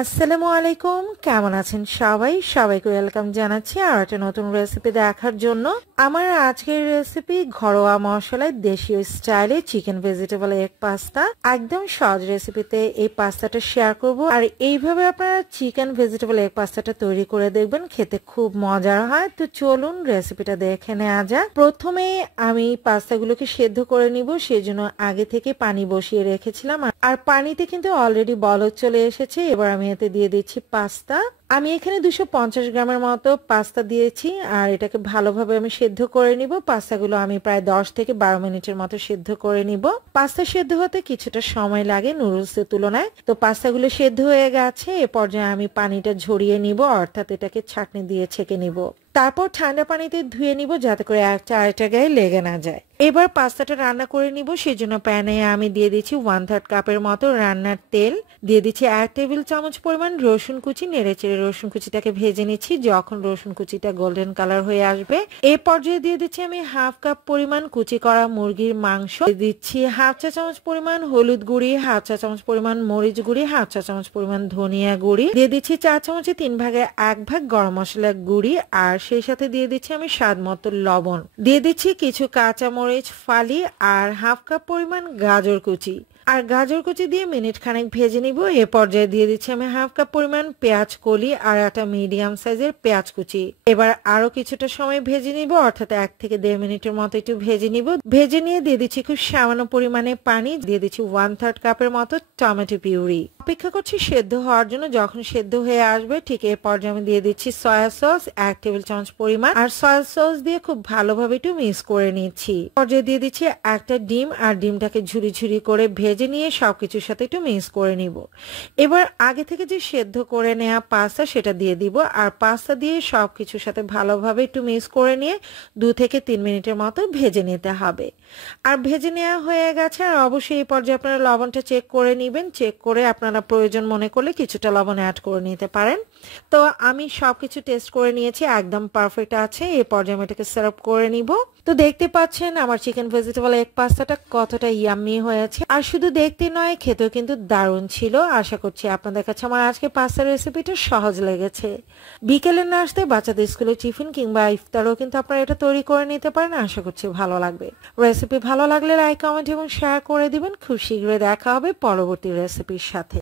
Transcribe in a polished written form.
আসসালামু আলাইকুম, কেমন আছেন সবাই? সবাইকে ওয়েলকাম জানাচ্ছি আর একটা নতুন রেসিপি দেখার জন্য। আমার আজকের রেসিপি ঘরোয়া মশলায় দেশীয় স্টাইলে চিকেন ভেজিটেবল এগ পাস্তা। একদম সহজ রেসিপিতে এই পাস্তাটা শেয়ার করব, আর এইভাবে আপনারা চিকেন ভেজিটেবল এগ পাস্তাটা তৈরি করে দেখবেন, খেতে খুব মজার হয়। তো চলুন রেসিপিটা দেখে নেওয়া যাক। প্রথমে আমি পাস্তাগুলোকে সেদ্ধ করে নিব, সেজন্য আগে থেকে পানি বসিয়ে রেখেছিলাম, আর পানিতে কিন্তু অলরেডি বলক চলে এসেছে। এবার আমি এতে দিয়ে দিচ্ছি পাস্তা। আমি এখানে 250 গ্রামের মতো পাস্তা দিয়েছি, আর এটাকে ভালোভাবে আমি সেদ্ধ করে নিব। পাস্তাগুলো আমি প্রায় 10 থেকে 12 মিনিটের মতো সেদ্ধ করে নিব। পাস্তা সেদ্ধ হতে কিছুটা সময় লাগে নুডলসের তুলনায়। তো পাস্তাগুলো সেদ্ধ হয়ে গেছে, এ পর্যায়ে আমি পানিটা ঝরিয়ে নিব, অর্থাৎ এটাকে ছাঁকনি দিয়ে ছেঁকে নিব। তারপর ঠান্ডা পানিতে ধুয়ে নিব, যাতে করে একটা আরেকটা গায়ে লেগে না যায়। এবার পাস্তাটা রান্না করে নিব, সেজন্য প্যানে আমি দিয়ে দিচ্ছি 1/3 কাপের মতো রান্নার তেল, দিয়ে দিচ্ছি 1 টেবিল চামচ পরিমাণ রসুন কুচি। নেড়েচেড়ে রসুন কুচিটাকে ভেজে নিচ্ছি। যখন রসুন কুচিটা গোল্ডেন কালার হয়ে আসবে, এই পর্যায়ে দিয়ে দিচ্ছি আমি 1/2 কাপ পরিমাণ কুচি করা মুরগির মাংস, দিচ্ছি 1/2 চা চামচ পরিমাণ হলুদ গুঁড়ি, 1/2 চা চামচ পরিমাণ মরিচ গুঁড়ি, 1/2 চা চামচ পরিমাণ ধনিয়া গুঁড়ি, দিয়ে দিচ্ছি 4 চামচে 3 ভাগে 1 ভাগ গরম মশলা গুঁড়ি, আর সেই সাথে দিয়ে দিচ্ছি আমি স্বাদ মতো লবণ, দিয়ে দিচ্ছি কিছু কাঁচা মরিচ ফালি, আর 1/2 কাপ পরিমাণ গাজর কুচি। আর গাজর কুচি দিয়ে মিনিট খানেক ভেজে নিব। এ পর্যায়ে দিয়ে দিচ্ছি আমি 1/2 কাপ পরিমাণ পেঁয়াজ কলি আর একটা মিডিয়াম সাইজের পেঁয়াজ কুচি। এবার আরো কিছুটা সময় ভেজে নিব, অর্থাৎ 1 থেকে 1.5 মিনিটের মতো একটু ভেজে নিব। ভেজে নিয়ে দিয়ে দিচ্ছি খুব সামান্য পরিমাণে পানি, দিয়ে দিচ্ছি 1/3 কাপের মতো টমেটো পিউরি। অপেক্ষা করছি সেদ্ধ হওয়ার জন্য। যখন সেদ্ধ হয়ে আসবে, ঠিক এই পর্যায়ে আমি দিয়ে দিচ্ছি সয়া সস 1 টেবিল চামচ পরিমাণ, আর সয়া সস দিয়ে খুব ভালোভাবে একটু মিক্স করে নিচ্ছি। পর্যায়ে দিয়ে দিচ্ছি একটা ডিম, আর ডিমটাকে ঝুরি ঝুরি করে ভেজে নিয়ে সবকিছুর সাথে একটু মিক্স করে নিব। এবার আগে থেকে যে সেদ্ধ করে নেওয়া পাস্তা সেটা দিয়ে দিব, আর পাস্তা দিয়ে সবকিছুর সাথে ভালোভাবে একটু মিক্স করে নিয়ে 2 থেকে 3 মিনিটের মতো ভেজে নিতে হবে। আর ভেজে নেওয়া হয়ে গেছে, আর অবশ্যই এই পর্যায়ে আপনারা লবণটা চেক করে নেবেন। চেক করে আপনারা প্রয়োজন মনে করলে কিছুটা লবণ অ্যাড করে নিতে পারেন। তো আমি সবকিছু টেস্ট করে নিয়েছি, একদম পারফেক্ট আছে। এই পর্যায়ে আমি এটাকে সার্ভ করে নিব। তো দেখতে পাচ্ছেন আমার চিকেন ভেজিটেবল এগ পাস্তাটা কতটা ইয়াম্মি হয়েছে, আর শুধু দেখতে নয়, খেতেও কিন্তু দারুণ ছিল। আশা করছি আপনাদের কাছে আমার আজকে পাস্তার রেসিপিটা সহজ লেগেছে। বিকেলের নাস্তায় বাচ্চাদের স্কুলে টিফিন কিংবা ইফতারও কিন্তু আপনারা এটা তৈরি করে নিতে পারেন। আশা করছি ভালো লাগবে। রেসিপি ভালো লাগলে লাইক, কমেন্ট এবং শেয়ার করে দিবেন। খুব শীঘ্রই দেখা হবে পরবর্তী রেসিপির সাথে।